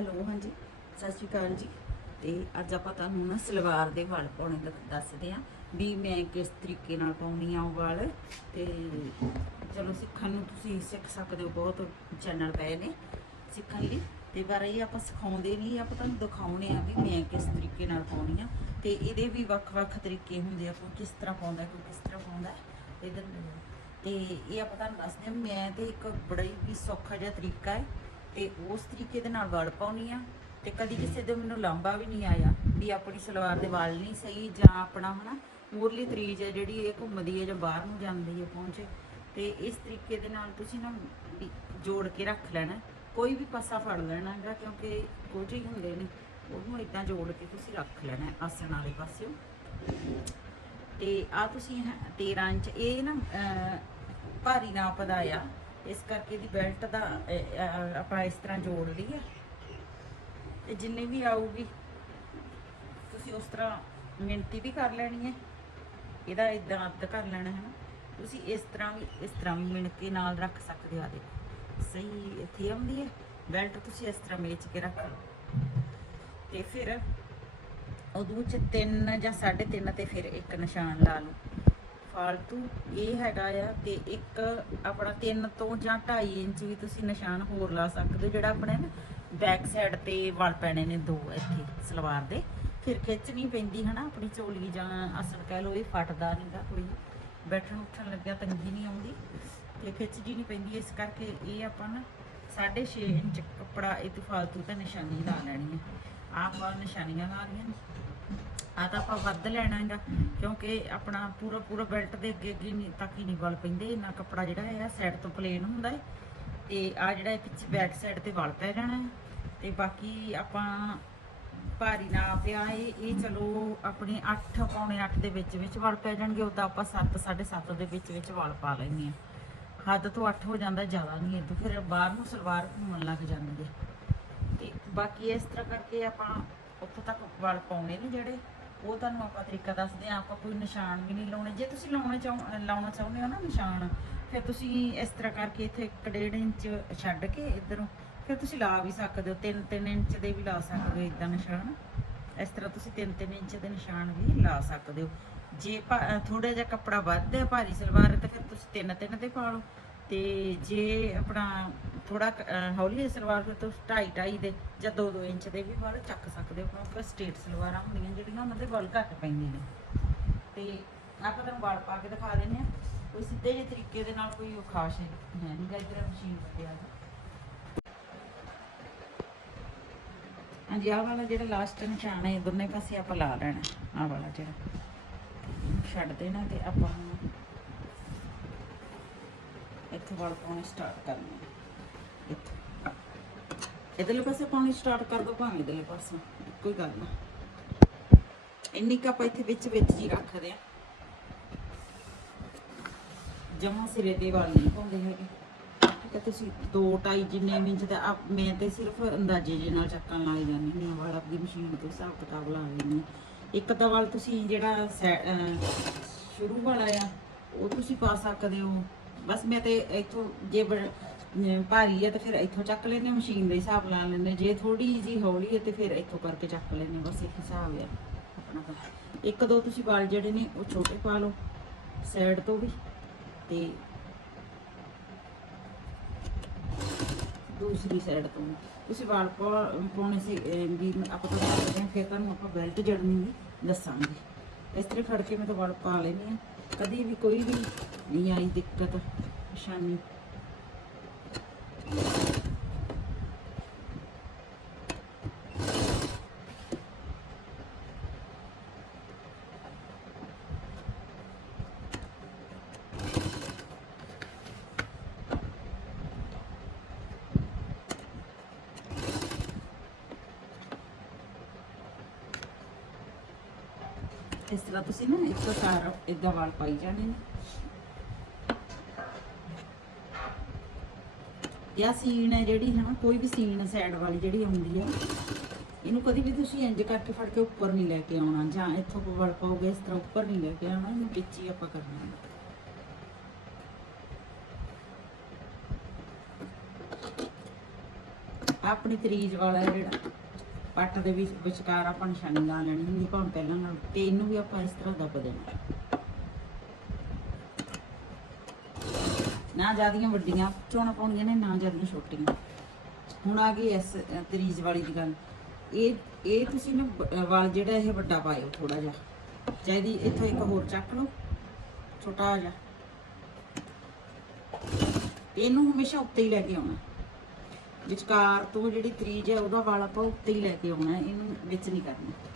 Hello, ਹਾਂਜੀ। ਸਤਿ ਸ਼੍ਰੀ ਅਕਾਲ ਜੀ। ਤੇ ਅੱਜ ਆਪਾਂ ਤੁਹਾਨੂੰ ਨਾ ਸਲਵਾਰ ਦੇ ਵਾਲ ਪਾਉਣੇ ਦਾ ਦੱਸਦੇ ਆਂ ਵੀ ਮੈਂ ਕਿਸ ਤਰੀਕੇ ਨਾਲ ਪਾਉਣੀ ਆ ਉਹ ਵਾਲ। ਤੇ ਚਲੋ, ਸਿੱਖਣ ਨੂੰ ਤੁਸੀਂ ਸਿੱਖ ਸਕਦੇ ਹੋ, ਬਹੁਤ ਚੈਨਲ ਪਏ ਨੇ ਸਿੱਖਣ ਲਈ। ਤੇ ਪਰ ਇਹ ਆਪਾਂ ਸਿਖਾਉਂਦੇ ਨਹੀਂ, ਆਪਾਂ ਤੁਹਾਨੂੰ ਦਿਖਾਉਣੇ ਆ ਵੀ ਮੈਂ ਕਿਸ ਤਰੀਕੇ ਨਾਲ ਪਾਉਣੀ ਆ। ਤੇ ਇਹਦੇ ਵੀ ਵੱਖ-ਵੱਖ ਤਰੀਕੇ ਹੁੰਦੇ ਆ, ਕੋਈ ਕਿਸ ਤਰ੍ਹਾਂ ਪਾਉਂਦਾ, ਕੋਈ ਕਿਸ ਤਰ੍ਹਾਂ ਪਾਉਂਦਾ। ਇਧਰ ਤੇ ਇਹ ਆਪਾਂ ਤੁਹਾਨੂੰ ਦੱਸਦੇ ਹਾਂ, ਮੈਂ ਤੇ ਇੱਕ ਬੜਾ ਹੀ ਸੌਖਾ ਜਿਹਾ ਤਰੀਕਾ ਹੈ। ਤੇ ਉਸ ਤਰੀਕੇ ਦੇ ਨਾਲ ਵੜ ਪਾਉਣੀ ਆ ਤੇ ਕਦੀ ਕਿਸੇ ਦੇ ਮੈਨੂੰ ਲਾਂਬਾ ਵੀ ਨਹੀਂ ਆਇਆ ਵੀ ਆਪਣੀ ਸਲਵਾਰ ਦੇ ਵਾਲ ਨਹੀਂ ਸਹੀ ਜਾਂ ਆਪਣਾ ਹਨਾ ਮੂਰਲੀ ਤਰੀਜ ਹੈ ਜਿਹੜੀ ਇਹ ਘੁੰਮਦੀ ਹੈ ਜਾਂ ਬਾਹਰ ਨੂੰ ਜਾਂਦੀ ਹੈ ਪਹੁੰਚੇ, ਤੇ ਇਸ ਤਰੀਕੇ ਦੇ ਨਾਲ ਤੁਸੀਂ ਨਾ ਜੋੜ ਕੇ ਰੱਖ ਲੈਣਾ, ਕੋਈ ਵੀ ਪਾਸਾ ਫੜ ਲੈਣਾ ਹੈਗਾ ਕਿਉਂਕਿ ਕੁਝ ਹੀ ਹੁੰਦੇ ਨੇ, ਉਹਨੂੰ ਇਦਾਂ ਜੋੜ ਕੇ ਤੁਸੀਂ ਰੱਖ ਲੈਣਾ ਆਸਣ ਵਾਲੇ ਪਾਸਿਓਂ। ਤੇ ਆ ਤੁਸੀਂ ਹੈ 13 ਇੰਚ, ਇਹ ਨਾ ਭਾਰੀ ਨਾਪ ਦਾ ਆ। ਇਸ ਕਰਕੇ ਦੀ ਬੈਲਟ ਦਾ ਆਪਾਂ ਇਸ ਤਰ੍ਹਾਂ ਜੋੜ ਲਈਏ। ਤੇ ਜਿੰਨੀ ਵੀ ਆਊਗੀ, ਤੁਸੀਂ ਉਸ ਤਰ੍ਹਾਂ ਮਿਣਤੀ ਵੀ ਕਰ ਲੈਣੀ ਹੈ। ਇਹਦਾ ਇਦਾਂ ਅੱਧ ਕਰ ਲੈਣਾ ਹੈ ਨਾ। ਤੁਸੀਂ ਇਸ ਤਰ੍ਹਾਂ ਵੀ, ਇਸ ਤਰ੍ਹਾਂ ਵੀ ਮਿਣ ਕੇ ਨਾਲ ਰੱਖ ਸਕਦੇ ਹੋ ਆ ਦੇਖੋ ਸਹੀ ਇੱਥੇ ਆਉਂਦੀ ਹੈ। ਬੈਲਟ ਤੁਸੀਂ ਇਸ ਤਰ੍ਹਾਂ ਮੇਚ ਕੇ ਰੱਖ ਲਓ। ਤੇ ਫਿਰ ਉਹਦੇ ਵਿੱਚ 3 ਜਾਂ 3.5 ਤੇ ਫਿਰ ਇੱਕ ਨਿਸ਼ਾਨ ਲਾ ਲਓ। ਫਾਲਤੂ ਇਹ ਹੈਗਾ ਆ ਤੇ ਇੱਕ ਆਪਣਾ 3 ਤੋਂ ਜਾਂ 2.5 ਇੰਚ ਵੀ ਤੁਸੀਂ ਨਿਸ਼ਾਨ ਹੋਰ ਲਾ ਸਕਦੇ ਹੋ, ਜਿਹੜਾ ਆਪਣੇ ਨਾ ਬੈਕ ਸਾਈਡ ਤੇ ਵਲ ਪੈਣੇ ਨੇ ਦੋ ਇੱਥੇ ਸਲਵਾਰ ਦੇ। ਫਿਰ ਖਿੱਚ ਨਹੀਂ ਪੈਂਦੀ ਹਨਾ, ਆਪਣੀ ਚੋਲੀ ਜਾਂ ਅਸਲ ਕਹਿ ਲਓ ਇਹ ਫਟਦਾ ਨਹੀਂਗਾ ਕੋਈ। ਬੈਠਣ ਉੱਠਣ ਲੱਗਿਆ ਤੰਗੀ ਨਹੀਂ ਆਉਂਦੀ ਤੇ ਖਿੱਚ ਜੀ ਨਹੀਂ ਪੈਂਦੀ, ਇਸ ਕਰਕੇ ਇਹ ਆਪਾਂ ਨਾ 6.5 ਇੰਚ ਕੱਪੜਾ ਇਹ ਤੋਂ ਫਾਲਤੂ ਤਾਂ ਨਿਸ਼ਾਨੀ ਲਾ ਲੈਣੀ ਹੈ ਆਪ ਨਿਸ਼ਾਨੀਆਂ ਲਾ ਲਈਆਂ ਨੇ। ਆ ਤਾਂ ਆਪਾਂ ਵੱਧ ਲੈਣਾ ਹੈਗਾ, ਕਿਉਂਕਿ ਆਪਣਾ ਪੂਰਾ ਪੂਰਾ ਬੈਲਟ ਦੇ ਅੱਗੇ ਅੱਗੇ ਨਹੀਂ, ਤੱਕ ਹੀ ਨਹੀਂ ਵਲ ਪੈਂਦੇ, ਇੰਨਾ ਕੱਪੜਾ ਜਿਹੜਾ ਹੈ ਸਾਈਡ ਤੋਂ ਪਲੇਨ ਹੁੰਦਾ ਹੈ। ਤੇ ਆ ਜਿਹੜਾ ਪਿੱਛੇ ਬੈਕ ਸਾਈਡ ਤੇ ਵਲ ਪੈ ਜਾਣਾ ਹੈ। ਤੇ ਬਾਕੀ ਆਪਾਂ ਭਾਰੀ ਨਾ ਪਿਆ ਇਹ ਇਹ ਚਲੋ ਆਪਣੇ 8 ਪੌਣੇ 8 ਦੇ ਵਿੱਚ ਵਿੱਚ ਵਲ ਪੈ ਜਾਣਗੇ ਉਦਾਂ ਆਪਾਂ 7 7.5 ਦੇ ਵਿੱਚ ਵਿੱਚ ਵਲ ਪਾ ਲੈਂਦੇ ਆ ਹੱਦ ਤੋਂ 8 ਹੋ ਜਾਂਦਾ, ਜ਼ਿਆਦਾ ਨਹੀਂ ਇਹ ਫਿਰ ਬਾਹਰ ਨੂੰ ਸਲਵਾਰ ਘੁੰਮਣ ਲੱਗ ਜਾਂਦੀ ਹੈ ਤੇ ਬਾਕੀ ਇਸ ਤਰ੍ਹਾਂ ਕਰਕੇ ਆਪਾਂ ਉੱਥੋਂ ਤੱਕ ਵਲ ਪਾਉਣੇ ਨੇ ਜਿਹੜੇ। ਉਹ ਤੁਹਾਨੂੰ ਆਪਾਂ ਤਰੀਕਾ ਦੱਸਦੇ ਆ ਆਪਾਂ ਕੋਈ ਨਿਸ਼ਾਨ ਵੀ ਨਹੀਂ ਲਾਉਣੇ। ਜੇ ਤੁਸੀਂ ਲਾਉਣੇ ਚਾਹੋ, ਲਾਉਣਾ ਚਾਹੁੰਦੇ ਹੋ ਨਾ ਨਿਸ਼ਾਨ, ਫਿਰ ਤੁਸੀਂ ਇਸ ਤਰ੍ਹਾਂ ਕਰਕੇ ਇੱਥੇ 1.5 ਇੰਚ ਛੱਡ ਕੇ ਇਧਰੋਂ ਫਿਰ ਤੁਸੀਂ ਲਾ ਵੀ ਸਕਦੇ ਹੋ 3-3 ਇੰਚ ਦੇ ਵੀ ਲਾ ਸਕਦੇ ਹੋ ਇਦਾਂ ਨਿਸ਼ਾਨ। ਇਸ ਤਰ੍ਹਾਂ ਤੁਸੀਂ 3-3 ਇੰਚ ਦੇ ਨਿਸ਼ਾਨ ਵੀ ਲਾ ਸਕਦੇ ਹੋ। ਜੇ ਥੋੜਾ ਜਿਹਾ ਕੱਪੜਾ ਵੱਧ ਹੈ ਭਾਰੀ ਸਲਵਾਰ ਹੈ ਤਾਂ ਫਿਰ ਤੁਸੀਂ 3-3 ਦੇ ਪਾ ਲਓ। ਤੇ ਜੇ ਆਪਣਾ ਥੋੜਾ ਹੌਲੀ ਹੈ ਸਲਵਾਰ ਫਿਰ ਤੁਸੀਂ 2.5 ਦੇ ਜਾਂ 2-2 ਇੰਚ ਦੇ ਵੀ ਵਾਲ ਚੱਕ ਸਕਦੇ ਹੋ। ਕਿਉਂਕਿ ਸਟੇਟ ਸਲਵਾਰਾਂ ਹੁੰਦੀਆਂ ਜਿਹੜੀਆਂ ਉਹਨਾਂ ਦੇ ਵਾਲ ਘੱਟ ਪੈਂਦੇ ਨੇ। ਤੇ ਆਪਾਂ ਤੁਹਾਨੂੰ ਵਲ ਪਾ ਕੇ ਦਿਖਾ ਦਿੰਦੇ ਆ ਕੋਈ ਸਿੱਧੇ ਜਿਹੇ ਤਰੀਕੇ ਦੇ ਨਾਲ ਕੋਈ ਖਾਸ ਹੈ ਨਹੀਂ ਗਾ ਇਧਰ ਮਸ਼ੀਨ ਤੇ ਹਾਂਜੀ, ਆਹ ਵਾਲਾ ਜਿਹੜਾ ਲਾਸਟ ਨਿਸ਼ਾਨ ਹੈ, ਦੋਨੇ ਪਾਸੇ ਆਪਾਂ ਲਾ ਲੈਣਾ, ਆਹ ਵਾਲਾ ਜਿਹੜਾ। ਛੱਡ ਦੇਣਾ ਤੇ ਆਪਾਂ ਇੱਥੋਂ ਵਲ ਪਾਉਣੇ ਸਟਾਰਟ ਕਰਨੇ। ਇਧਰਲੇ ਪਾਸੇ ਪਾਉਣੀ ਸਟਾਰਟ ਕਰ ਦੋ ਭਾਵੇਂ ਇਧਰਲੇ ਪਾਸੇ। ਕੋਈ ਗੱਲ ਨਾ। ਇੰਨੀ ਕੁ ਇੱਥੇ ਵਿੱਚ ਵਿੱਚ ਹੀ ਰੱਖਦੇ ਆ। ਜਮਾ ਸਿਰੇ ਦੇ ਵਾਲ ਨਹੀਂ ਪਾਉਂਦੇ ਹੈਗੇ। ਠੀਕ ਤੁਸੀਂ 2 2.5 ਜਿੰਨੇ ਇੰਚ ਦਾ ਮੈਂ ਤੇ ਸਿਰਫ ਅੰਦਾਜ਼ੇ ਜੇ ਨਾਲ ਚੱਕਣ ਲੱਗ ਜਾਂਦੀ ਹਾਂ। ਵਾਲ ਆਪਣੀ ਮਸ਼ੀਨ ਤੋਂ ਹਿਸਾਬ ਕਿਤਾਬ ਲਾ ਲੈਂਦੀ ਇੱਕ ਤਾਂ ਵਾਲ ਤੁਸੀਂ ਜਿਹੜਾ ਸੈ- ਸ਼ੁਰੂ ਵਾਲਾ ਆ, ਉਹ ਤੁਸੀਂ ਪਾ ਸਕਦੇ ਹੋ। ਬਸ ਮੈਂ ਤੇ ਇੱਥੋਂ ਜੇ ਭਾਰੀ ਹੈ ਤੇ ਫਿਰ ਇੱਥੋਂ ਚੱਕ ਲੈਨੇ ਮਸ਼ੀਨ ਦੇ ਹਿਸਾਬ ਲਾ ਲੈਨੇ ਜੇ ਥੋੜੀ ਜੀ ਹੌਲੀ ਹੈ ਤੇ ਫਿਰ ਇੱਥੋਂ ਕਰਕੇ ਚੱਕ ਲੈਨੇ ਬਸ ਇੱਕ ਹਿਸਾਬ ਆ ਆਪਣਾ ਤਾਂ। ਇੱਕ ਦੋ ਤੁਸੀਂ ਵਾਲ ਜਿਹੜੇ ਨੇ, ਉਹ ਛੋਟੇ ਪਾ ਲਓ, ਸਾਈਡ ਤੋਂ ਵੀ ਤੇ ਦੂਸਰੀ ਸਾਈਡ ਤੋਂ ਵੀ। ਤੁਸੀਂ ਵਾਲ ਪਾ- ਪਾਉਣੇ ਸੀ ਵੀ ਆਪਾਂ ਤਾਂ ਕਰਦੇ ਹਾਂ ਫਿਰ ਤੁਹਾਨੂੰ ਆਪਾਂ ਬੈਲਟ ਜੜਨੀ ਵੀ ਦੱਸਾਂਗੇ। ਇਸ ਤਰ੍ਹਾਂ ਫੜ ਕੇ ਮੈਂ ਤਾਂ ਵਾਲ ਪਾ ਲੈਣੀ ਆ ਕਦੀ ਵੀ ਕੋਈ ਵੀ ਨਹੀਂ ਆਈ ਦਿੱਕਤ, ਪਰੇਸ਼ਾਨੀ। ਇਸ ਤਰ੍ਹਾਂ ਤੁਸੀਂ ਨਾ ਇੱਕ ਸਾਰ ਸੀਨ ਹੈ ਜਿਹੜੀ ਹੈ ਕੋਈ ਵੀ ਸੀਨ ਸਾਈਡ ਵਾਲੀ ਜਿਹੜੀ ਆਉਂਦੀ ਆ, ਇਹਨੂੰ ਕਦੀ ਵੀ ਤੁਸੀਂ ਇੰਜ ਕਰਕੇ ਫੜ ਕੇ ਉੱਪਰ ਨਹੀਂ ਲੈ ਕੇ ਆਉਣਾ, ਜਾਂ ਇੱਥੋਂ ਵਲ ਪਾਓਗੇ, ਇਸ ਤਰ੍ਹਾਂ ਉੱਪਰ ਨਹੀਂ ਲੈ ਕੇ ਆਉਣਾ, ਇਹਨੂੰ ਵਿੱਚ ਹੀ ਆਪਾਂ ਕਰਨਾ ਹੈ। ਆਪਣੀ ਤਰੀਜ ਵਾਲਾ ਜਿਹੜਾ ਪੱਟ ਦੇ ਵਿੱਚ ਵਿਚਕਾਰ ਆਪਾਂ ਨਿਸ਼ਾਨੀ ਲਾ ਲੈਣੀ ਹੁੰਦੀ, ਭਾਵੇਂ ਪਹਿਲਾਂ ਨਾਲ, ਤੇ ਇਹਨੂੰ ਵੀ ਆਪਾਂ ਇਸ ਤਰ੍ਹਾਂ ਦੱਬ ਦੇਣਾ। ਨਾ ਜਿਆਦੀਆਂ ਵੱਡੀਆਂ, ਚੋਣਾਂ ਪਾਉਣੀਆਂ ਨੇ, ਨਾ ਜਿਆਦੀਆਂ ਛੋਟੀਆਂ। ਹੁਣ ਆ ਗਈ ਇਸ ਤਰੀਜ ਵਾਲੀ ਦੀ ਗੱਲ। ਇਹ ਇਹ ਤੁਸੀਂ ਨਾ ਬ- ਵਾਲ ਜਿਹੜਾ ਇਹ ਵੱਡਾ ਪਾਇਓ ਥੋੜਾ ਜਿਹਾ। ਚਾਹੀਦੀ ਇੱਥੋਂ ਇੱਕ ਹੋਰ ਚੱਕ ਲਓ, ਛੋਟਾ ਜਿਹਾ। ਇਹਨੂੰ ਹਮੇਸ਼ਾ ਉੱਤੇ ਹੀ ਲੈ ਕੇ ਆਉਣਾ। ਵਿਚਕਾਰ ਤੋਂ ਜਿਹੜੀ ਤਰੀਜ ਹੈ, ਉਹਦਾ ਵਾਲ ਆਪਾਂ ਉੱਤੇ ਹੀ ਲੈ ਕੇ ਆਉਣਾ, ਇਹਨੂੰ ਵਿੱਚ ਨਹੀਂ ਕਰਨਾ।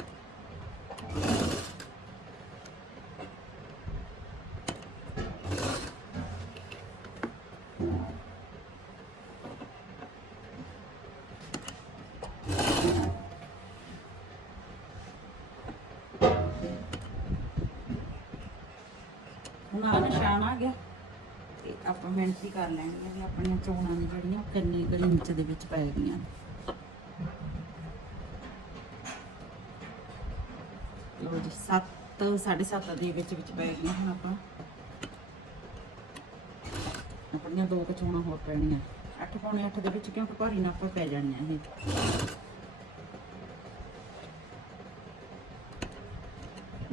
ਹੁਣ ਆ ਨਿਸ਼ਾਨ ਆ ਗਿਆ ਤੇ ਆਪਾਂ ਮਿਹਨਤੀ ਕਰ ਲੈਣੀ ਹੈ ਆਪਣੀਆਂ ਚੋਣਾਂ ਨੇ ਜਿਹੜੀਆਂ ਉਹ ਕੁ ਇੰਚ ਦੇ ਵਿੱਚ ਪੈ ਗਈਆਂ ਲੋ ਜੀ 7 7.5 ਦੇ ਵਿੱਚ ਵਿੱਚ ਪੈ ਗਈਆਂ ਹੁਣ ਆਪਾਂ। ਆਪਣੀਆਂ ਦੋ ਕੁ ਚੋਣਾਂ ਹੋਰ ਪੈਣੀਆਂ। 8 ਪੌਣੇ 8 ਦੇ ਵਿੱਚ ਕਿਉਂਕਿ ਭਾਰੀ ਨਾ ਆਪਾਂ ਪੈ ਜਾਣੀਆਂ ਇਹ।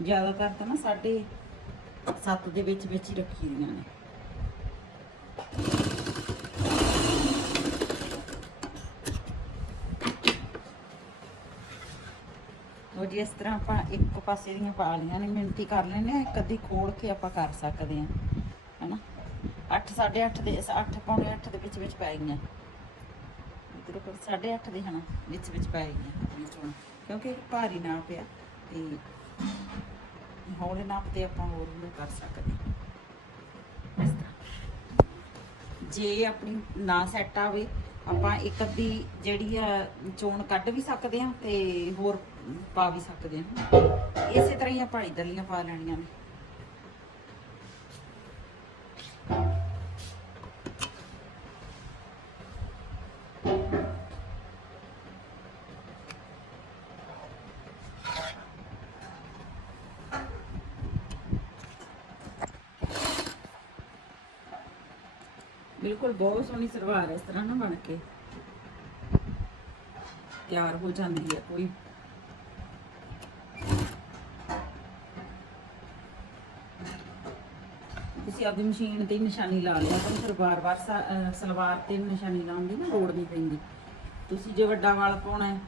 ਜ਼ਿਆਦਾਤਰ ਤਾਂ ਨਾ ਸਾਡੇ ਸੱਤ ਦੇ ਵਿੱਚ ਵਿੱਚ ਹੀ ਰੱਖੀ ਦੀਆਂ ਨੇ। ਉਹ ਜੀ, ਇਸ ਤਰ੍ਹਾਂ ਆਪਾਂ ਇੱਕ ਪਾਸੇ ਦੀਆਂ ਪਾ ਲਈਆਂ ਨੇ, ਮਿੰਟੀ ਕਰ ਲੈਣੇ ਆ ਇੱਕ ਅੱਧੀ ਖੋਲ ਕੇ ਆਪਾਂ ਕਰ ਸਕਦੇ ਆ ਹੈਨਾ? 8 8.5 ਦੇ 8 ਪੌਣੇ 8 ਦੇ ਵਿੱਚ ਵਿੱਚ ਪੈ ਗਈਆਂ। ਇਧਰ ਕੋਲ 8.5 ਦੇ ਹਨਾ, ਵਿੱਚ ਵਿੱਚ ਪੈ ਗਈਆਂ, ਆਪਣੀ ਕਿਉਂਕਿ ਭਾਰੀ ਨਾ ਪਿਆ ਤੇ ਹੌਲੇ ਨਾਪ ਤੇ ਆਪਾਂ ਹੋਰ ਵੀ ਕਰ ਸਕਦੇ ਹਾਂ। ਇਸ ਤਰ੍ਹਾਂ। ਜੇ ਆਪਣੀ ਨਾ ਸੈੱਟ ਆਵੇ, ਆਪਾਂ ਇੱਕ ਅੱਧੀ ਜਿਹੜੀ ਆ ਚੋਣ ਕੱਢ ਵੀ ਸਕਦੇ ਹਾਂ ਤੇ ਹੋਰ ਪਾ ਵੀ ਸਕਦੇ ਹਾਂ। ਇਸੇ ਤਰ੍ਹਾਂ ਹੀ ਆਪਾਂ ਇਧਰਲੀਆਂ ਪਾ ਲੈਣੀਆਂ ਨੇ। ਬਿਲਕੁਲ ਬਹੁਤ ਸੋਹਣੀ ਸਲਵਾਰ ਇਸ ਤਰ੍ਹਾਂ ਨਾ ਬਣ ਕੇ। ਤਿਆਰ ਹੋ ਜਾਂਦੀ ਹੈ ਕੋਈ ਤੁਸੀਂ ਆਪਦੀ ਮਸ਼ੀਨ ਤੇ ਨਿਸ਼ਾਨੀ ਲਾ ਲਿਆ ਤਾਂ ਫਿਰ ਬਾਰ-ਬਾਰ ਸਲਵਾਰ ਤੇ ਨਿਸ਼ਾਨੀ ਲਾਉਣ ਦੀ ਨਾ ਲੋੜ ਨਹੀਂ ਪੈਂਦੀ। ਤੁਸੀਂ ਜੇ ਵੱਡਾ ਵਾਲ ਪਾਉਣਾ ਹੈ,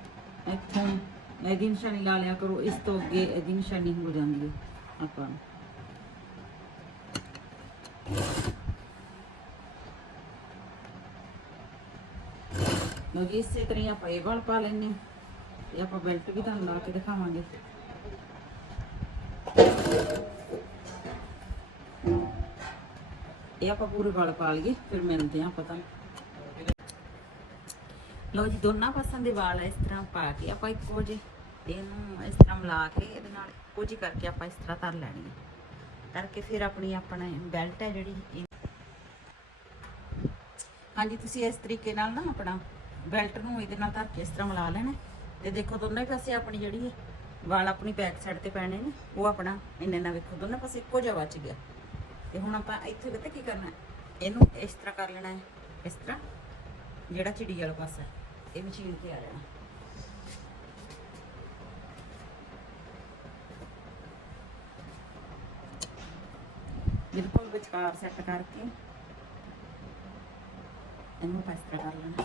ਇੱਥੋਂ ਇਹਦੀ ਨਿਸ਼ਾਨੀ ਲਾ ਲਿਆ ਕਰੋ, ਇਸ ਤੋਂ ਅੱਗੇ ਇਹਦੀ ਨਿਸ਼ਾਨੀ ਹੋ ਜਾਂਦੀ ਹੈ ਆਪਾਂ ਨੂੰ ਜੀ ਇਸੇ ਤਰ੍ਹਾਂ ਹੀ ਆਪਾਂ ਇਹ ਵਾਲ ਪਾ ਲੈਣੇ ਤੇ ਆਪਾਂ ਬੈਲਟ ਵੀ ਤੁਹਾਨੂੰ ਲਾ ਕੇ ਦਿਖਾਵਾਂਗੇ। ਇਹ ਆਪਾਂ ਪੂਰੇ ਵਾਲ ਪਾ ਲਈਏ, ਫਿਰ ਮਿਲਦੇ ਹਾਂ ਪਤਾ ਲੋ ਜੀ, ਦੋਨਾਂ ਪਾਸਾਂ ਦੇ ਵਾਲ ਇਸ ਤਰ੍ਹਾਂ ਪਾ ਕੇ ਆਪਾਂ ਇੱਕੋ ਜਿਹੇ ਇਹਨੂੰ ਇਸ ਤਰ੍ਹਾਂ ਮਿਲਾ ਕੇ ਇਹਦੇ ਨਾਲ ਇੱਕੋ ਜਿਹੀ ਕਰਕੇ ਆਪਾਂ ਇਸ ਤਰ੍ਹਾਂ ਧਰ ਲੈਣੀ ਹੈ। ਕਰਕੇ ਫਿਰ ਆਪਣੀ ਆਪਣਾ ਬੈਲਟ ਹੈ ਜਿਹੜੀ, ਇਹ ਹਾਂਜੀ, ਤੁਸੀਂ ਇਸ ਤਰੀਕੇ ਨਾਲ ਨਾ ਆਪਣਾ ਬੈਲਟ ਨੂੰ ਇਹਦੇ ਨਾਲ ਧਰ ਕੇ ਇਸ ਤਰ੍ਹਾਂ ਮਿਲਾ ਲੈਣਾ। ਤੇ ਦੇਖੋ ਦੋਨੇ ਪਾਸੇ ਆਪਣੀ ਜਿਹੜੀ ਵਾਲ ਆਪਣੀ ਬੈਕ ਸਾਈਡ ਤੇ ਪੈਣੇ ਨੇ, ਉਹ ਆਪਣਾ ਇੰਨੇ ਨਾਲ ਵੇਖੋ, ਦੋਨੇ ਪਾਸੇ ਇੱਕੋ ਜਿਹਾ ਬਚ ਗਿਆ। ਤੇ ਹੁਣ ਆਪਾਂ ਇੱਥੇ ਪਤਾ ਕੀ ਕਰਨਾ ਇਹਨੂੰ ਇਸ ਤਰ੍ਹਾਂ ਕਰ ਲੈਣਾ ਹੈ, ਇਸ ਤਰ੍ਹਾਂ, ਜਿਹੜਾ ਚਿੜੀ ਵਾਲਾ ਪਾਸਾ ਇਹ ਮਸ਼ੀਨ ਤੇ ਆ ਜਾਣਾ। ਬਿਲਕੁਲ ਵਿਚਕਾਰ ਸੈੱਟ ਕਰਕੇ ਇਹਨੂੰ ਪਾਸ ਕਰ ਲੈਣਾ।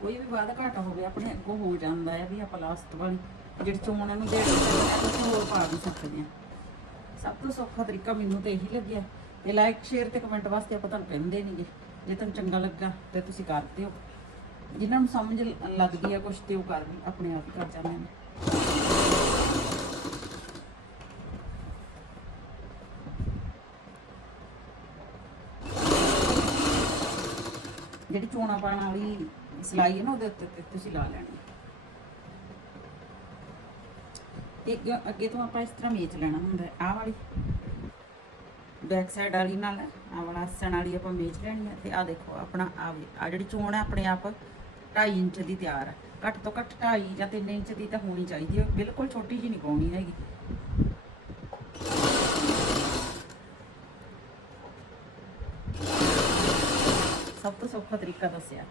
ਕੋਈ ਵੀ ਵਾਧਾ ਘਾਟਾ ਹੋਵੇ, ਆਪਣੇ ਅੱਗੋਂ ਹੋ ਜਾਂਦਾ ਹੈ ਵੀ ਆਪਾਂ ਲਾਸਟ ਵਾਲੀ ਜਿਹੜੀ ਚੋਣ ਨੂੰ ਜਿਹੜੀ ਅਸੀਂ ਹੋਰ ਪਾ ਵੀ ਸਕਦੇ ਹਾਂ। ਸਭ ਤੋਂ ਸੌਖਾ ਤਰੀਕਾ ਮੈਨੂੰ ਤੇ ਇਹੀ ਲੱਗਿਆ। ਤੇ ਲਾਈਕ ਸ਼ੇਅਰ ਤੇ ਕਮੈਂਟ ਵਾਸਤੇ ਆਪਾਂ ਤੁਹਾਨੂੰ ਕਹਿੰਦੇ ਨਹੀਂਗੇ ਜੇ ਤੁਹਾਨੂੰ ਚੰਗਾ ਲੱਗਾ, ਤੇ ਤੁਸੀਂ ਕਰਦੇ ਹੋ ਜਿਨ੍ਹਾਂ ਨੂੰ ਸਮਝ ਲ- ਲੱਗਦੀ ਆ ਕੁਛ, ਤੇ ਉਹ ਕਰ ਵੀ ਆਪਣੇ ਆਪ ਹੀ ਕਰ ਜਾਂਦੇ ਨੇ। ਜਿਹੜੀ ਚੋਣਾ ਪਾਣ ਵਾਲੀ ਸਿਲਾਈ ਹੈ ਨਾ ਉਹਦੇ ਉੱਤੇ ਤੇ ਤੁਸੀਂ ਲਾ ਲੈਣੀ ਤੇ ਅੱਗੇ- ਅੱਗੇ ਤੋਂ ਆਪਾਂ ਇਸ ਤਰ੍ਹਾਂ ਮੇਚ ਲੈਣਾ ਹੁੰਦਾ ਆਹ ਵਾਲੀ ਬੈਕ ਸਾਈਡ ਵਾਲੀ ਨਾਲ, ਆਹ ਵਾਲਾ ਆਸਣ ਵਾਲੀ ਆਪਾਂ ਮੇਚ ਲੈਣੀ ਹੈ ਤੇ ਆਹ ਦੇਖੋ ਆਪਣਾ ਆ ਆ ਜਿਹੜੀ ਚੋਣ ਹੈ ਆਪਣੇ ਆਪ 2.5 ਇੰਚ ਦੀ ਤਿਆਰ ਹੈ। ਘੱਟ ਤੋਂ ਘੱਟ 2.5 ਜਾਂ 3 ਇੰਚ ਦੀ ਤਾਂ ਹੋਣੀ ਚਾਹੀਦੀ ਹੈ। ਬਿਲਕੁਲ ਛੋਟੀ ਜਿਹੀ ਨਹੀਂ ਪਾਉਣੀ ਹੈਗੀ। ਸਭ ਤੋਂ ਸੌਖਾ ਤਰੀਕਾ ਦੱਸਿਆ।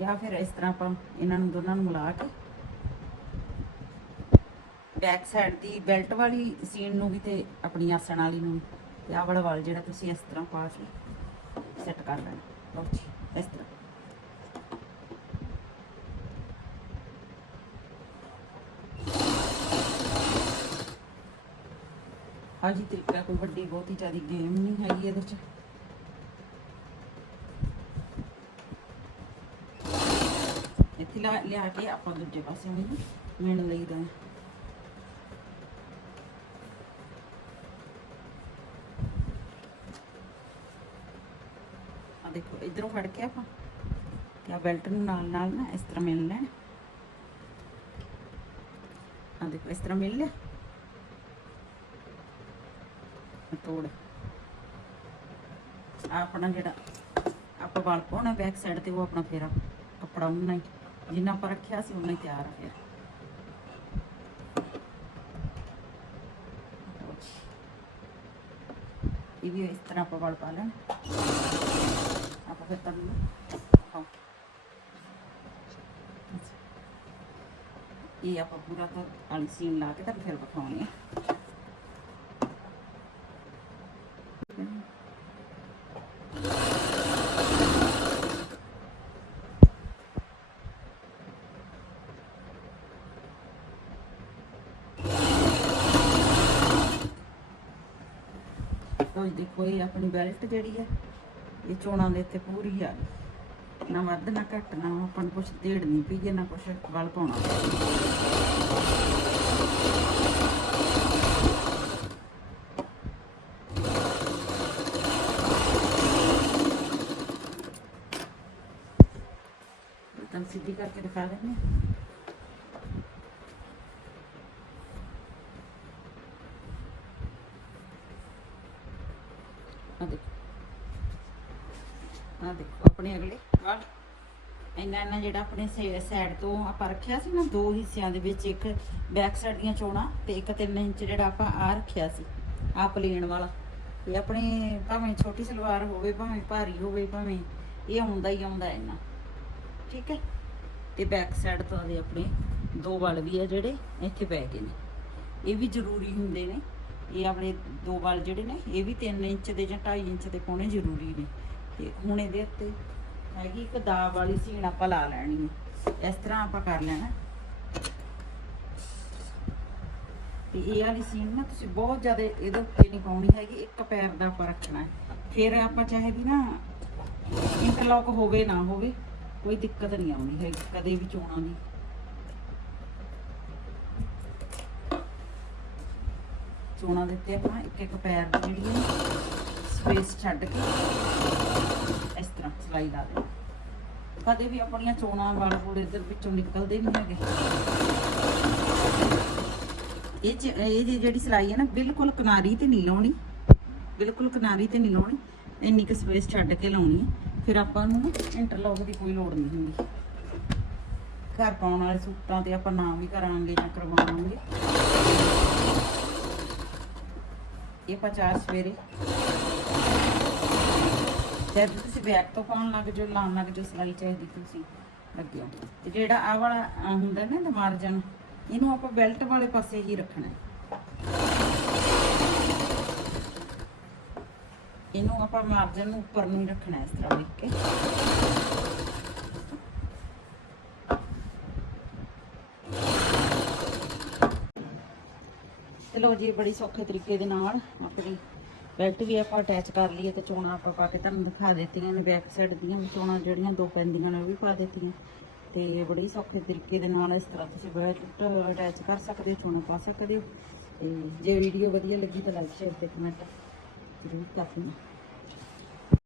ਜਾਂ ਫਿਰ ਇਸ ਤਰ੍ਹਾਂ ਆਪਾਂ ਇਹਨਾਂ ਨੂੰ ਦੋਨਾਂ ਨੂੰ ਮਿਲਾ ਕੇ ਬੈਕ ਸਾਈਡ ਦੀ ਬੈਲਟ ਵਾਲੀ ਸੀਨ ਨੂੰ ਵੀ ਤੇ ਆਪਣੀ ਆਸਣ ਵਾਲੀ ਨੂੰ ਵੀ, ਤੇ ਆਹ ਵਾਲਾ ਵਾਲ ਜਿਹੜਾ ਤੁਸੀਂ ਇਸ ਤਰ੍ਹਾਂ ਪਾ ਕੇ ਸੈੱਟ ਕਰ ਲੈਣਾ। ਲਓ ਜੀ, ਇਸ ਤਰ੍ਹਾਂ। ਆਹ ਜੀ ਤਰੀਕਾ ਕੋਈ ਵੱਡੀ ਬਹੁਤੀ ਜ਼ਿਆਦਾ ਗੇਮ ਨਹੀਂ ਹੈਗੀ ਇਹਦੇ ਚ। ਇੱਥੇ ਲਾ- ਲਿਆ ਕੇ ਆਪਾਂ ਦੂਜੇ ਪਾਸੇ ਉਹਨੂੰ ਮਿਣ ਲਈਦਾ ਹੈ ਆ ਦੇਖੋ, ਇਧਰੋਂ ਫੜ ਕੇ ਆਪਾਂ, ਤੇ ਆ ਬੈਲਟ ਨੂੰ ਨਾਲ ਨਾਲ ਨਾ ਇਸ ਤਰ੍ਹਾਂ ਮਿਲ ਲੈਣ। ਆ ਦੇਖੋ, ਇਸ ਤਰ੍ਹਾਂ ਮਿਲ ਲਿਆ। ਆਹ ਤੋੜ ਆਹ ਆਪਣਾ ਜਿਹੜਾ ਆਪਾਂ ਵਾਲ ਪਾਉਣਾ ਬੈਕ ਸਾਈਡ ਤੇ ਉਹ ਆਪਣਾ ਫੇਰਾ ਕੱਪੜਾ ਉਹਨਾਂ ਹੀ ਜਿੰਨਾ ਆਪਾਂ ਰੱਖਿਆ ਸੀ ਉਹਨਾਂ ਹੀ ਤਿਆਰ ਆ ਫਿਰ ਇਹ ਵੀ ਇਸ ਤਰ੍ਹਾਂ ਆਪਾਂ ਵਾਲ ਪਾ ਲੈਣ ਆਪਾਂ ਫਿਰ ਤਨ ਹਾਂ ਇਹ ਆਪਾਂ ਪੂਰਾ ਤਾਂ ਵਾਲੀ ਸੀਨ ਲਾ ਕੇ ਤਾਂ ਫਿਰ ਵਿਖਾਉਣੇ ਆ ਲਓ ਜੀ ਦੇਖੋ ਇਹ ਆਪਣੀ ਬੈਲਟ ਜਿਹੜੀ ਹੈ, ਇਹ ਚੋਣਾਂ ਦੇ ਉੱਤੇ ਪੂਰੀ ਆ। ਨਾ ਵੱਧ, ਨਾ ਘੱਟ, ਨਾ ਆਪਾਂ ਨੂੰ ਕੁਛ ਢੇੜ ਨਹੀਂ ਪਈ ਨਾ ਕੁਛ ਵਲ ਪਾਉਣਾ। ਤਾਂ ਸਿੱਧੀ ਕਰਕੇ ਦਿਖਾ ਦਿੰਦੇ ਹਾਂ। ਆ ਦੇਖੋ। ਆ ਦੇਖੋ, ਆਪਣੇ ਅਗਲੇ ਵਾਲ ਇੰਨਾ ਇੰਨਾ ਜਿਹੜਾ ਆਪਣੇ ਸਾਈਡ ਤੋਂ ਆਪਾਂ ਰੱਖਿਆ ਸੀ ਨਾ, ਦੋ ਹਿੱਸਿਆਂ ਦੇ ਵਿੱਚ ਇੱਕ ਬੈਕ ਸਾਈਡ ਦੀਆਂ ਚੋਣਾਂ ਤੇ ਇੱਕ 3 ਇੰਚ ਜਿਹੜਾ ਆਪਾਂ ਆ ਰੱਖਿਆ ਸੀ ਆ ਪਲੇਨ ਵਾਲਾ। ਇਹ ਆਪਣੇ ਭਾਵੇਂ ਛੋਟੀ ਸਲਵਾਰ ਹੋਵੇ, ਭਾਵੇਂ ਭਾਰੀ ਹੋਵੇ, ਭਾਵੇਂ ਇਹ ਆਉਂਦਾ ਹੀ ਆਉਂਦਾ ਇੰਨਾ। ਠੀਕ ਹੈ? ਤੇ ਬੈਕ ਸਾਈਡ ਤੋਂ ਦੇ ਆਪਣੇ ਦੋ ਵਾਲ ਵੀ ਆ ਜਿਹੜੇ ਇੱਥੇ ਪੈ ਗਏ ਨੇ। ਇਹ ਵੀ ਜ਼ਰੂਰੀ ਹੁੰਦੇ ਨੇ। ਇਹ ਆਪਣੇ ਦੋ ਵਾਲ ਜਿਹੜੇ ਨੇ, ਇਹ ਵੀ 3 ਇੰਚ ਦੇ ਜਾਂ 2.5 ਇੰਚ ਦੇ ਪਾਉਣੇ ਜ਼ਰੂਰੀ ਨੇ। ਤੇ ਹੁਣ ਇਹਦੇ ਉੱਤੇ ਹੈਗੀ ਇੱਕ ਦਾਬ ਵਾਲੀ ਸੀਣ ਆਪਾਂ ਲਾ ਲੈਣੀ ਹੈ। ਇਸ ਤਰ੍ਹਾਂ ਆਪਾਂ ਕਰ ਲੈਣਾ। ਤੇ ਇਹ ਵਾਲੀ ਸੀਨ ਨਾ ਤੁਸੀਂ ਬਹੁਤ ਜ਼ਿਆਦਾ ਇਹਦੇ ਉੱਤੇ ਨਹੀਂ ਪਾਉਣੀ ਹੈਗੀ, ਇੱਕ ਪੈਰ ਦਾ ਆਪਾਂ ਰੱਖਣਾ ਫਿਰ ਆਪਾਂ ਚਾਹੇ ਵੀ ਨਾ ਇੰਟਰਲੌਕ ਹੋਵੇ, ਨਾ ਹੋਵੇ, ਕੋਈ ਦਿੱਕਤ ਨਹੀਂ ਆਉਣੀ ਹੈਗੀ, ਕਦੇ ਵੀ ਚੋਣਾਂ ਦੀ। ਚੋਣਾਂ ਦੇ ਆਪਾਂ ਇੱਕ ਇੱਕ ਪੈਰ ਦੀ ਜਿਹੜੀ ਹੈ ਸਪੇਸ ਛੱਡ ਕੇ ਇਸ ਤਰ੍ਹਾਂ ਸਿਲਾਈ ਲਾ ਦੇ ਕਦੇ ਵੀ ਆਪਣੀਆਂ ਚੋਣਾਂ ਵਾਲ ਵੂਲ ਇੱਧਰ ਵਿੱਚੋਂ ਨਿਕਲਦੇ ਨਹੀਂ ਹੈਗੇ। ਇਹ ਇਹ ਜਿਹੜੀ ਸਿਲਾਈ ਹੈ ਨਾ, ਬਿਲਕੁਲ ਕਿਨਾਰੀ ਤੇ ਨਹੀਂ ਲਾਉਣੀ। ਬਿਲਕੁਲ ਕਿਨਾਰੀ ਤੇ ਨਹੀਂ ਲਾਉਣੀ। ਇੰਨੀ ਕੁ ਸਪੇਸ ਛੱਡ ਕੇ ਲਾਉਣੀ ਹੈ। ਫਿਰ ਆਪਾਂ ਨੂੰ ਇੰਟਰਲੌਕ ਦੀ ਕੋਈ ਲੋੜ ਨਹੀਂ ਹੁੰਦੀ। ਘਰ ਪਾਉਣ ਵਾਲੇ ਸੂਟਾਂ ਤੇ ਆਪਾਂ ਨਾ ਵੀ ਕਰਾਂਗੇ ਜਾਂ ਕਰਵਾਵਾਂਗੇ। ਇਹ ਆਪਾਂ ਚਾਰ ਸਵੇਰੇ। ਜਦ ਤੁਸੀਂ ਬੈਕ ਤੋਂ ਪਾਉਣ ਲੱਗ ਜਾਓ, ਲਾਉਣ ਲੱਗ ਜਾਓ, ਸਲਾਈ ਚਾਹੀਦੀ ਤੁਸੀਂ ਲੱਗਿਓ। ਤੇ ਜਿਹੜਾ ਆਹ ਵਾਲਾ ਹੁੰਦਾ ਨਾ ਇਹਦਾ ਮਾਰਜਨ ਇਹਨੂੰ ਆਪਾਂ ਬੈਲਟ ਵਾਲੇ ਪਾਸੇ ਹੀ ਰੱਖਣਾ ਇਹਨੂੰ ਆਪਾਂ ਮਾਰਜਨ ਨੂੰ ਉੱਪਰ ਨੂੰ ਹੀ ਰੱਖਣਾ ਇਸ ਤਰ੍ਹਾਂ ਲਿਖ ਕੇ। ਲਓ ਜੀ, ਬੜੀ ਸੌਖੇ ਤਰੀਕੇ ਦੇ ਨਾਲ ਆਪਣੀ ਬੈਲਟ ਵੀ ਆਪਾਂ ਅਟੈਚ ਕਰ ਲਈਏ ਤੇ ਚੋਣਾਂ ਆਪਾਂ ਪਾ ਕੇ ਤੁਹਾਨੂੰ ਦਿਖਾ ਦਿੱਤੀਆਂ ਨੇ ਬੈਕ ਸਾਈਡ ਦੀਆਂ ਵੀ ਚੋਣਾਂ ਜਿਹੜੀਆਂ, ਦੋ ਪੈਂਦੀਆਂ ਨੇ ਉਹ ਵੀ ਪਾ ਦਿੱਤੀਆਂ। ਤੇ ਬੜੀ ਸੌਖੇ ਤਰੀਕੇ ਦੇ ਨਾਲ ਇਸ ਤਰ੍ਹਾਂ ਤੁਸੀਂ ਬੈਲਟ ਅਟੈਚ ਕਰ ਸਕਦੇ ਹੋ, ਚੋਣਾਂ ਪਾ ਸਕਦੇ ਹੋ। ਤੇ ਜੇ ਵੀਡੀਓ ਵਧੀਆ ਲੱਗੀ ਤਾਂ ਲਾਈਕ ਸ਼ੇਅਰ ਤੇ ਕਮੈਂਟ ਜ਼ਰੂਰ ਕਰ